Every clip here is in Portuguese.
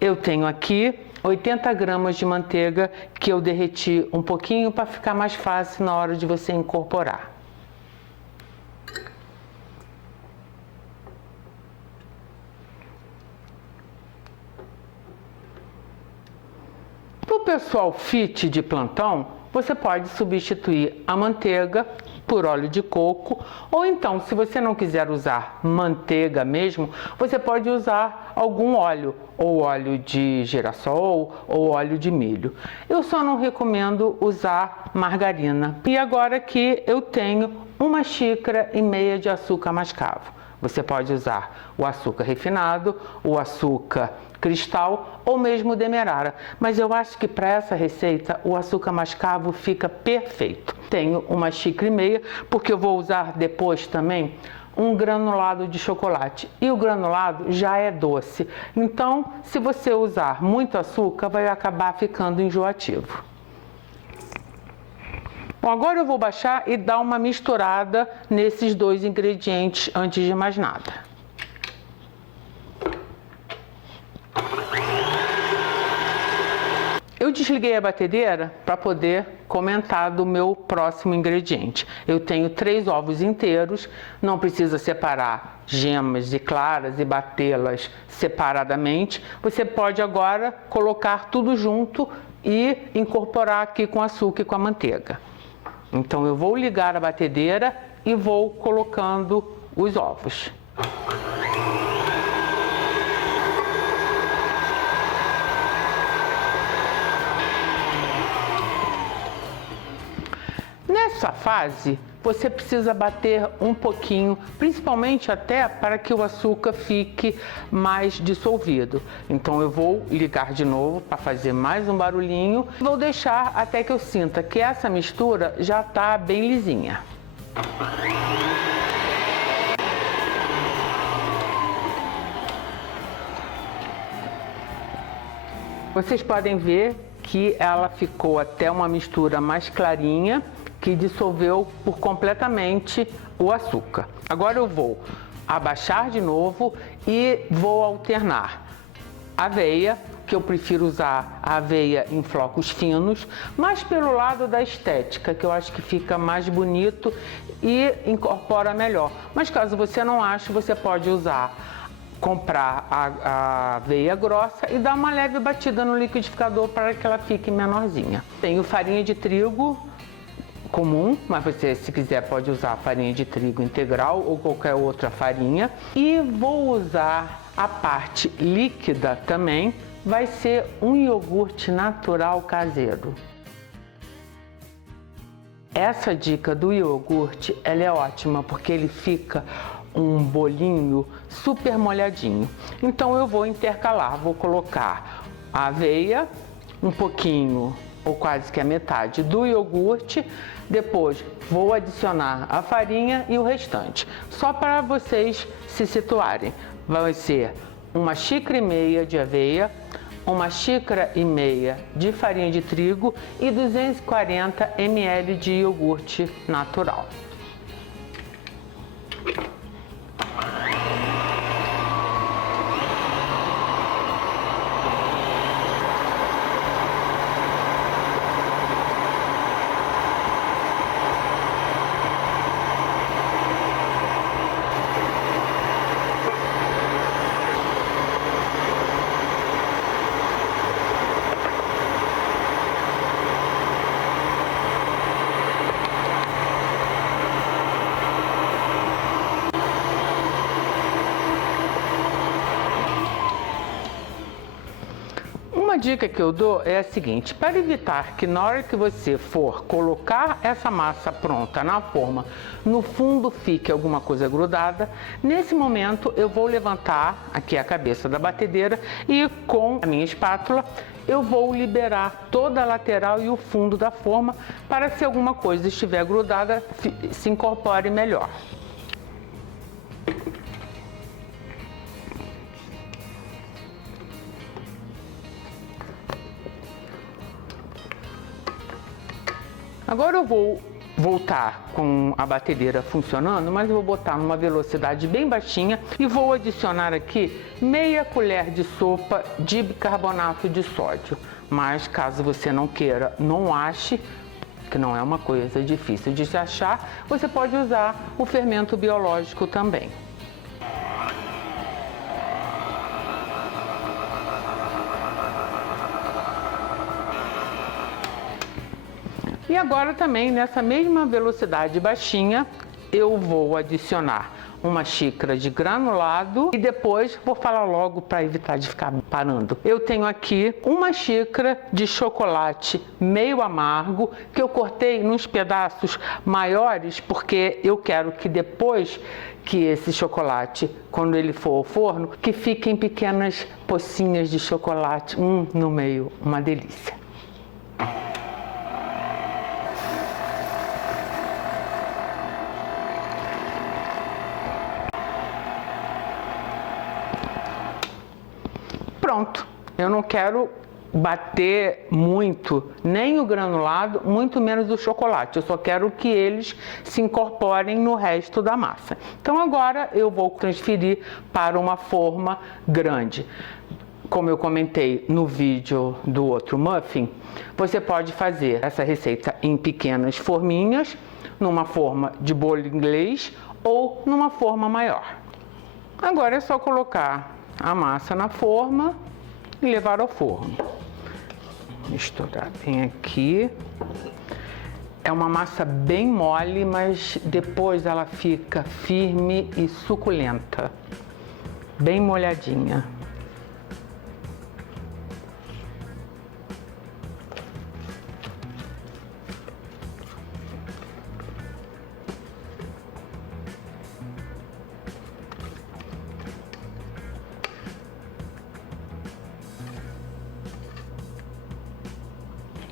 Eu tenho aqui 80 gramas de manteiga que eu derreti um pouquinho para ficar mais fácil na hora de você incorporar. Para o pessoal fit de plantão, você pode substituir a manteiga por óleo de coco, ou então, se você não quiser usar manteiga mesmo, você pode usar algum óleo, ou óleo de girassol, ou óleo de milho. Eu só não recomendo usar margarina. E agora que eu tenho 1,5 xícaras de açúcar mascavo. Você pode usar o açúcar refinado, o açúcar cristal ou mesmo o demerara, mas eu acho que para essa receita o açúcar mascavo fica perfeito. Tenho 1,5 xícaras porque eu vou usar depois também um granulado de chocolate e o granulado já é doce, então se você usar muito açúcar vai acabar ficando enjoativo. Bom, agora eu vou baixar e dar uma misturada nesses dois ingredientes antes de mais nada. Eu desliguei a batedeira para poder comentar do meu próximo ingrediente. Eu tenho 3 ovos inteiros, não precisa separar gemas e claras e batê-las separadamente. Você pode agora colocar tudo junto e incorporar aqui com açúcar e com a manteiga. Então eu vou ligar a batedeira e vou colocando os ovos. Nessa fase, você precisa bater um pouquinho, principalmente até para que o açúcar fique mais dissolvido. Então eu vou ligar de novo para fazer mais um barulhinho. Vou deixar até que eu sinta que essa mistura já está bem lisinha. Vocês podem ver que ela ficou até uma mistura mais clarinha, que dissolveu por completamente o açúcar. Agora eu vou abaixar de novo e vou alternar aveia, que eu prefiro usar a aveia em flocos finos, mas pelo lado da estética, que eu acho que fica mais bonito e incorpora melhor. Mas caso você não ache, você pode comprar a aveia grossa e dar uma leve batida no liquidificador para que ela fique menorzinha. Tenho farinha de trigo comum, mas você, se quiser, pode usar farinha de trigo integral ou qualquer outra farinha. E vou usar a parte líquida também, vai ser um iogurte natural caseiro. Essa dica do iogurte, ela é ótima porque ele fica um bolinho super molhadinho. Então eu vou intercalar, vou colocar a aveia, um pouquinho ou quase que a metade do iogurte, depois vou adicionar a farinha e o restante. Só para vocês se situarem, vai ser 1,5 xícaras de aveia, 1,5 xícaras de farinha de trigo e 240 ml de iogurte natural. Uma dica que eu dou é a seguinte: para evitar que na hora que você for colocar essa massa pronta na forma, no fundo fique alguma coisa grudada, nesse momento eu vou levantar aqui a cabeça da batedeira e com a minha espátula eu vou liberar toda a lateral e o fundo da forma para, se alguma coisa estiver grudada, se incorpore melhor. Agora eu vou voltar com a batedeira funcionando, mas eu vou botar numa velocidade bem baixinha e vou adicionar aqui meia colher de sopa de bicarbonato de sódio. Mas caso você não queira, não ache, que não é uma coisa difícil de se achar, você pode usar o fermento biológico também. E agora também, nessa mesma velocidade baixinha, eu vou adicionar uma xícara de granulado e depois vou falar logo para evitar de ficar parando. Eu tenho aqui uma xícara de chocolate meio amargo que eu cortei nos pedaços maiores porque eu quero que depois que esse chocolate, quando ele for ao forno, que fiquem pequenas pocinhas de chocolate no meio, uma delícia. Pronto, eu não quero bater muito nem o granulado, muito menos o chocolate. Eu só quero que eles se incorporem no resto da massa. Então agora eu vou transferir para uma forma grande. Como eu comentei no vídeo do outro muffin, você pode fazer essa receita em pequenas forminhas, numa forma de bolo inglês ou numa forma maior. Agora é só colocar a massa na forma e levar ao forno. Misturar bem aqui. É uma massa bem mole, mas depois ela fica firme e suculenta, bem molhadinha.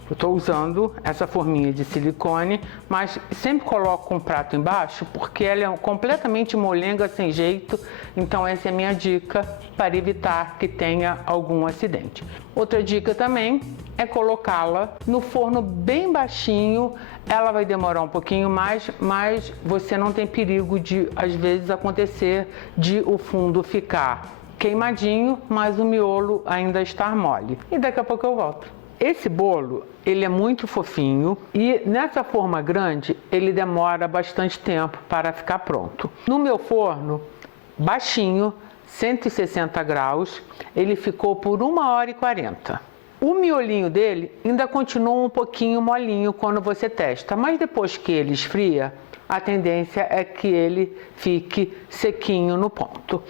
Eu estou usando essa forminha de silicone, mas sempre coloco um prato embaixo porque ela é completamente molenga, sem jeito. Então essa é a minha dica para evitar que tenha algum acidente. Outra dica também é colocá-la no forno bem baixinho. Ela vai demorar um pouquinho mais, mas você não tem perigo de, às vezes, acontecer de o fundo ficar queimadinho, mas o miolo ainda estar mole. E daqui a pouco eu volto. Esse bolo, ele é muito fofinho e nessa forma grande, ele demora bastante tempo para ficar pronto. No meu forno, baixinho, 160 graus, ele ficou por 1h40. O miolinho dele ainda continua um pouquinho molinho quando você testa, mas depois que ele esfria, a tendência é que ele fique sequinho no ponto.